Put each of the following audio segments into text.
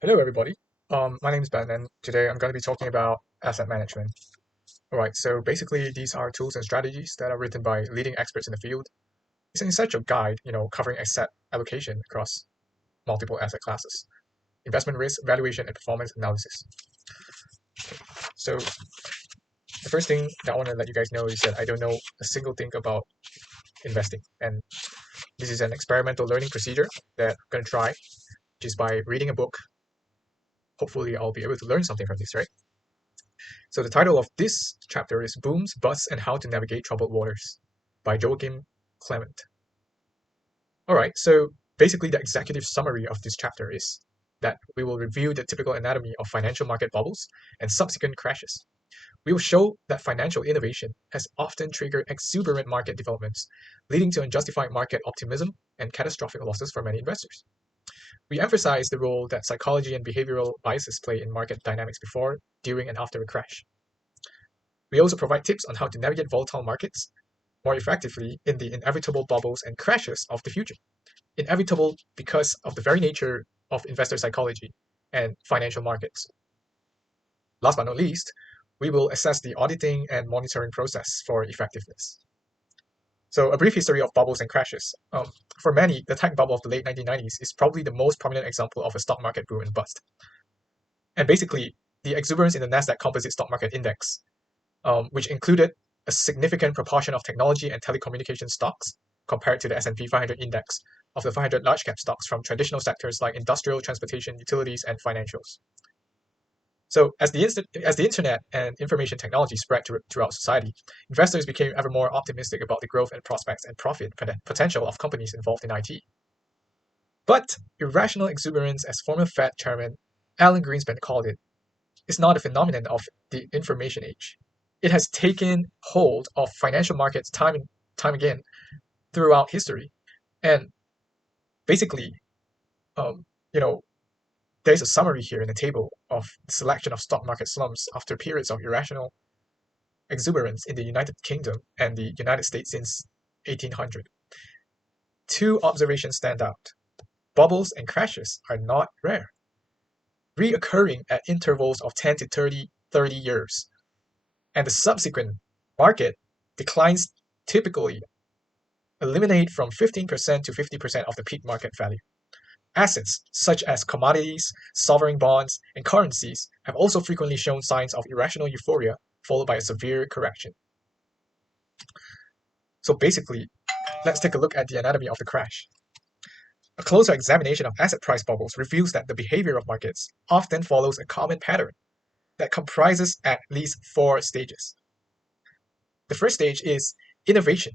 Hello, everybody. My name is Ben, and today I'm going to be talking about asset management. All right, so basically, these are tools and strategies that are written by leading experts in the field. It's an essential guide, covering asset allocation across multiple asset classes, investment risk, valuation, and performance analysis. So the first thing that I want to let you guys know is that I don't know a single thing about investing, and this is an experimental learning procedure that I'm going to try, which is by reading a book. Hopefully, I'll be able to learn something from this, right? So the title of this chapter is Booms, Busts, and How to Navigate Troubled Waters by Joachim Clement. All right, so basically the executive summary of this chapter is that we will review the typical anatomy of financial market bubbles and subsequent crashes. We will show that financial innovation has often triggered exuberant market developments, leading to unjustified market optimism and catastrophic losses for many investors. We emphasize the role that psychology and behavioral biases play in market dynamics before, during, and after a crash. We also provide tips on how to navigate volatile markets more effectively in the inevitable bubbles and crashes of the future. Inevitable because of the very nature of investor psychology and financial markets. Last but not least, we will assess the auditing and monitoring process for effectiveness. So, a brief history of bubbles and crashes. For many, the tech bubble of the late 1990s is probably the most prominent example of a stock market boom and bust. And basically, the exuberance in the Nasdaq Composite Stock Market Index, which included a significant proportion of technology and telecommunication stocks compared to the S&P 500 index of the 500 large cap stocks from traditional sectors like industrial, transportation, utilities, and financials. So as the internet and information technology spread throughout society, investors became ever more optimistic about the growth and prospects and profit potential of companies involved in IT. But irrational exuberance, as former Fed Chairman Alan Greenspan called it, is not a phenomenon of the information age. It has taken hold of financial markets time and time again throughout history. And basically, um, you know, there's a summary here in the table of the selection of stock market slumps after periods of irrational exuberance in the United Kingdom and the United States since 1800. Two observations stand out. Bubbles and crashes are not rare, reoccurring at intervals of 10 to 30 years, and the subsequent market declines typically eliminate from 15% to 50% of the peak market value. Assets such as commodities, sovereign bonds, and currencies have also frequently shown signs of irrational euphoria followed by a severe correction. So basically, let's take a look at the anatomy of the crash. A closer examination of asset price bubbles reveals that the behavior of markets often follows a common pattern that comprises at least four stages. The first stage is innovation.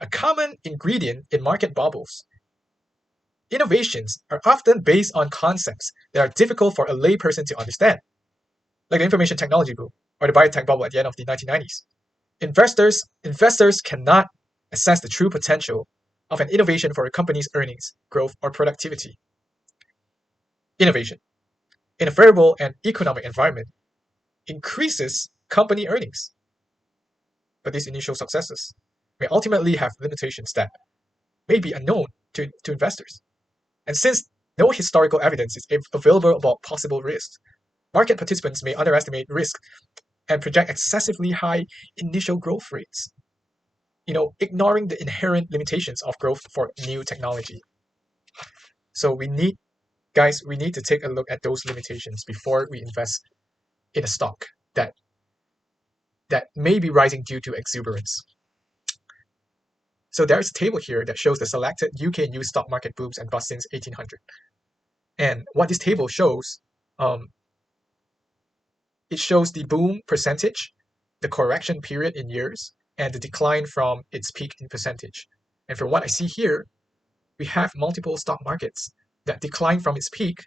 A common ingredient in market bubbles. Innovations are often based on concepts that are difficult for a layperson to understand, like the information technology boom or the biotech bubble at the end of the 1990s. Investors cannot assess the true potential of an innovation for a company's earnings, growth, or productivity. Innovation, in a favorable and economic environment, increases company earnings. But these initial successes may ultimately have limitations that may be unknown to investors. And since no historical evidence is available about possible risks, market participants may underestimate risk and project excessively high initial growth rates, ignoring the inherent limitations of growth for new technology. So we need to take a look at those limitations before we invest in a stock that may be rising due to exuberance. So there's a table here that shows the selected UK and US stock market booms and busts since 1800. And what this table shows, it shows the boom percentage, the correction period in years, and the decline from its peak in percentage. And from what I see here, we have multiple stock markets that decline from its peak.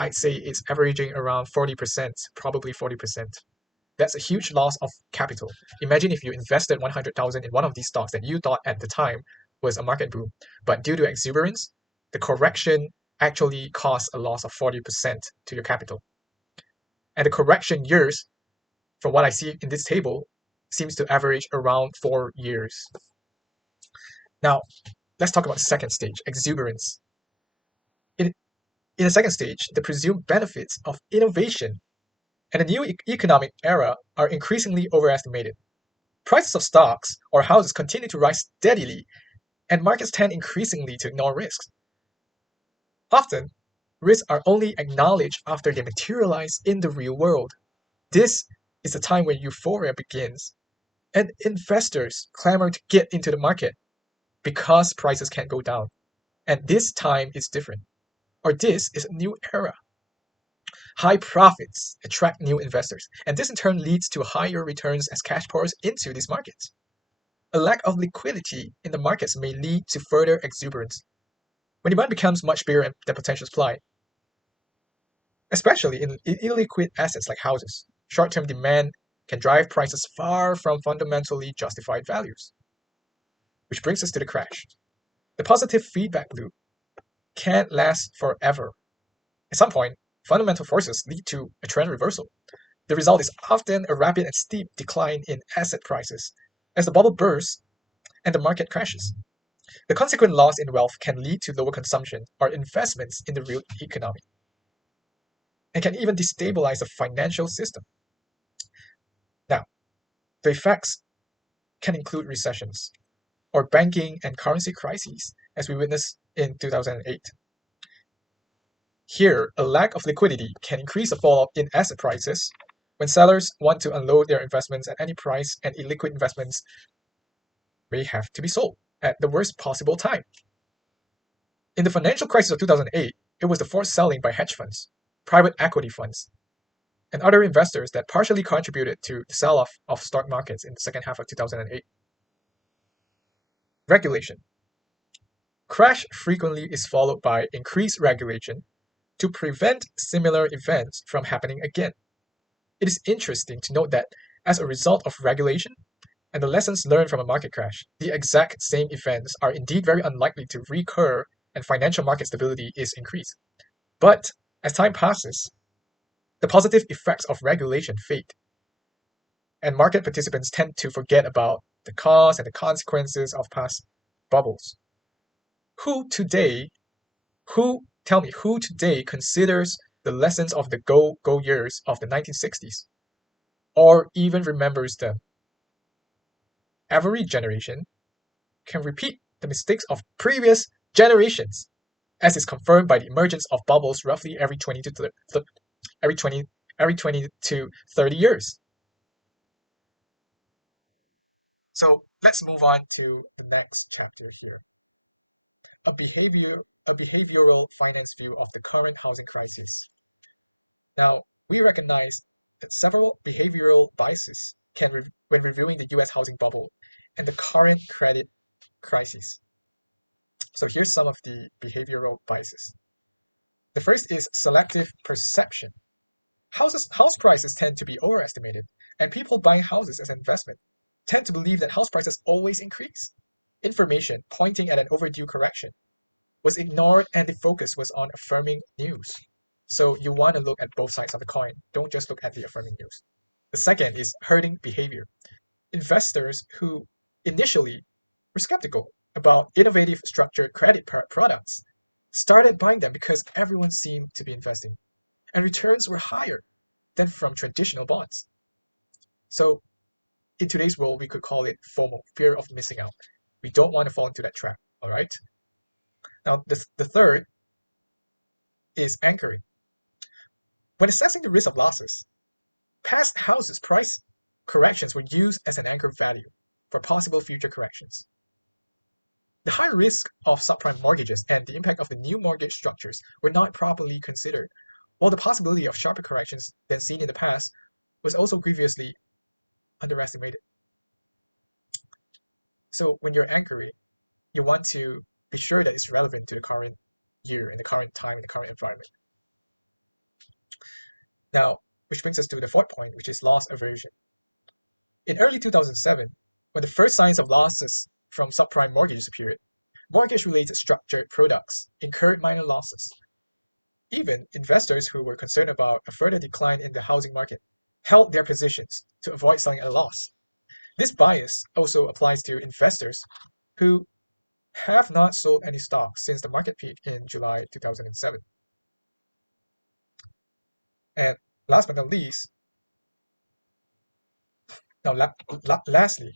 I'd say it's averaging around 40%, probably 40%. That's a huge loss of capital. Imagine if you invested 100,000 in one of these stocks that you thought at the time was a market boom, but due to exuberance, the correction actually caused a loss of 40% to your capital. And the correction years, from what I see in this table, seems to average around 4 years. Now, let's talk about the second stage, exuberance. In the second stage, the presumed benefits of innovation and the new economic era are increasingly overestimated. Prices of stocks or houses continue to rise steadily, and markets tend increasingly to ignore risks. Often, risks are only acknowledged after they materialize in the real world. This is the time when euphoria begins, and investors clamor to get into the market because prices can't go down. And this time is different, or this is a new era. High profits attract new investors, and this in turn leads to higher returns as cash pours into these markets. A lack of liquidity in the markets may lead to further exuberance. When demand becomes much bigger than potential supply, especially in illiquid assets like houses, short-term demand can drive prices far from fundamentally justified values. Which brings us to the crash. The positive feedback loop can't last forever. At some point, fundamental forces lead to a trend reversal. The result is often a rapid and steep decline in asset prices as the bubble bursts and the market crashes. The consequent loss in wealth can lead to lower consumption or investments in the real economy, and can even destabilize the financial system. Now, the effects can include recessions or banking and currency crises, as we witnessed in 2008. Here, a lack of liquidity can increase the falloff in asset prices when sellers want to unload their investments at any price, and illiquid investments may have to be sold at the worst possible time. In the financial crisis of 2008, it was the forced selling by hedge funds, private equity funds, and other investors that partially contributed to the sell-off of stock markets in the second half of 2008. Regulation. Crash frequently is followed by increased regulation to prevent similar events from happening again. It is interesting to note that as a result of regulation and the lessons learned from a market crash, the exact same events are indeed very unlikely to recur and financial market stability is increased. But as time passes, the positive effects of regulation fade, and market participants tend to forget about the cause and the consequences of past bubbles. Who today, who today considers the lessons of the go years of the 1960s, or even remembers them? Every generation can repeat the mistakes of previous generations, as is confirmed by the emergence of bubbles roughly every 20 to 30 years. So let's move on to the next chapter here. A behavioral finance view of the current housing crisis. Now, we recognize that several behavioral biases when reviewing the US housing bubble and the current credit crisis. So here's some of the behavioral biases. The first is selective perception. House prices tend to be overestimated, and people buying houses as an investment tend to believe that house prices always increase. Information pointing at an overdue correction was ignored, and the focus was on affirming news. So you want to look at both sides of the coin. Don't just look at the affirming news. The second is herding behavior. Investors who initially were skeptical about innovative structured credit products started buying them because everyone seemed to be investing, and returns were higher than from traditional bonds. So in today's world, we could call it FOMO, fear of missing out. We don't want to fall into that trap, all right? Now, the third is anchoring. When assessing the risk of losses, past houses price corrections were used as an anchor value for possible future corrections. The high risk of subprime mortgages and the impact of the new mortgage structures were not properly considered, while the possibility of sharper corrections than seen in the past was also grievously underestimated. So when you're anchoring, you want to be sure that it's relevant to the current year, in the current time, in the current environment. Now, which brings us to the fourth point, which is loss aversion. In early 2007, when the first signs of losses from subprime mortgages appeared, mortgage-related structured products incurred minor losses. Even investors who were concerned about a further decline in the housing market held their positions to avoid selling at a loss. This bias also applies to investors who have not sold any stock since the market peak in July 2007. And last but not least, now lastly,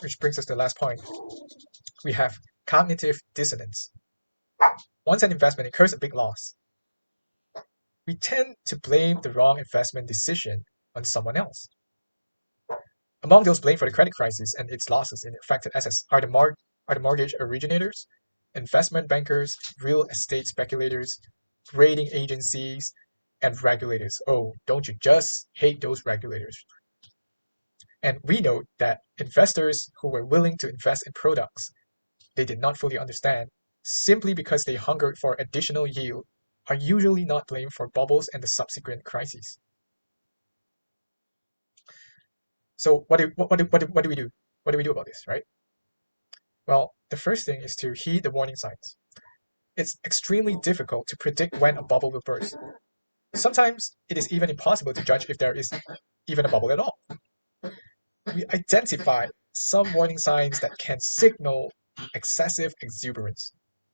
which brings us to the last point, we have cognitive dissonance. Once an investment incurs a big loss, we tend to blame the wrong investment decision on someone else. Among those blamed for the credit crisis and its losses in affected assets are the mortgage originators, investment bankers, real estate speculators, rating agencies, and regulators. Oh, don't you just hate those regulators? And we note that investors who were willing to invest in products they did not fully understand, simply because they hungered for additional yield, are usually not blamed for bubbles and the subsequent crises. So what do we do? What do we do about this, right? Well, the first thing is to heed the warning signs. It's extremely difficult to predict when a bubble will burst. Sometimes it is even impossible to judge if there is even a bubble at all. We identify some warning signs that can signal excessive exuberance.